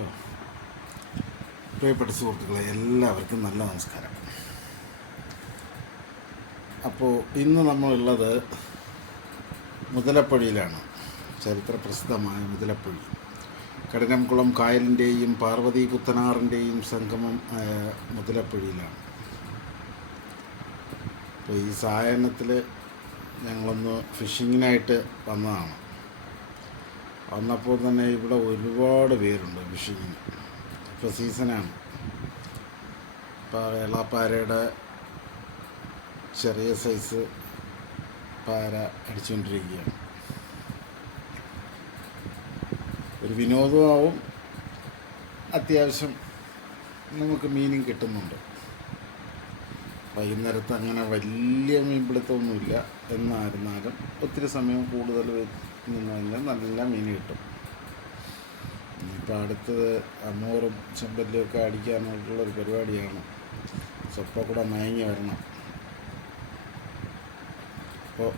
Hello പ്രിയപ്പെട്ട സുഹൃത്തുക്കളെ, എല്ലാവർക്കും നല്ല നമസ്കാരം. അപ്പോൾ ഇന്ന് നമ്മളുള്ളത് മുതലപ്പുഴയിലാണ്. ചരിത്ര പ്രസിദ്ധമായ മുതലപ്പുഴി, കഠിനംകുളം കായലിൻ്റെയും പാർവതി പുത്തനാറിൻ്റെയും സംഗമം ആയ മുതലപ്പുഴയിലാണ്. അപ്പോൾ ഈ സായാഹ്നത്തിൽ ഞങ്ങളൊന്ന് ഫിഷിങ്ങിനായിട്ട് വന്നതാണ്. വന്നപ്പോൾ തന്നെ ഇവിടെ ഒരുപാട് പേരുണ്ട് ഫിഷിങ്ങിന്. ഇപ്പോൾ സീസണാണ്. ഇപ്പോൾ വെള്ളാപ്പാരയുടെ ചെറിയ സൈസ് പാര അടിച്ചുകൊണ്ടിരിക്കുകയാണ്. ഒരു വിനോദമാവും, അത്യാവശ്യം നമുക്ക് മീനും കിട്ടുന്നുണ്ട്. വൈകുന്നേരത്ത് അങ്ങനെ വലിയ മീൻപിടുത്തമൊന്നുമില്ല, എന്നായിരുന്നാലും ഒത്തിരി സമയം കൂടുതൽ നിന്ന് കഴിഞ്ഞാൽ നല്ല മീൻ കിട്ടും. ഇപ്പോൾ അടുത്തത് അമൂറും ചെമ്പല്ലിയൊക്കെ അടിക്കാനായിട്ടുള്ളൊരു പരിപാടിയാണ്. സ്വപ്പം കൂടെ മയങ്ങി വരണം. അപ്പോൾ